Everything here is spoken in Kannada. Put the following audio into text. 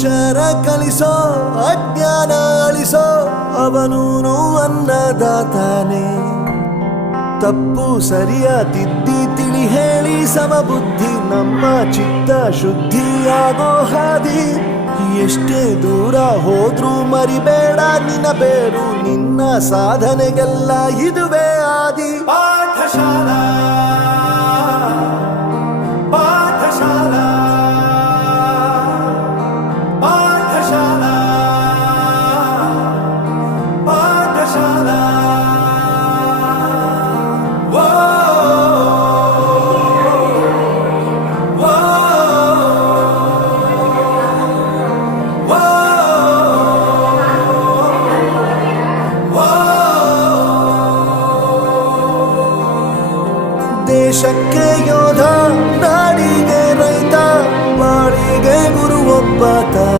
ಅಕ್ಷರ ಕಲಿಸೋ ಅಜ್ಞಾನ ಅಳಿಸೋ ಅವನೂನು ಅನ್ನದಾತಾನೆ. ತಪ್ಪು ಸರಿಯ ತಿದ್ದಿ ತಿಳಿ ಹೇಳಿ ಸಮಬುದ್ಧಿ ನಮ್ಮ ಚಿತ್ತ ಶುದ್ಧಿಯಾಗೋ ಹಾದಿ. ಎಷ್ಟೇ ದೂರ ಹೋದ್ರೂ ಮರಿಬೇಡ ನಿನ್ನ ಬೇರು, ನಿನ್ನ ಸಾಧನೆಗೆಲ್ಲ ಇದುವೇ ಆದಿ. ಪಾಠಶಾಲಾ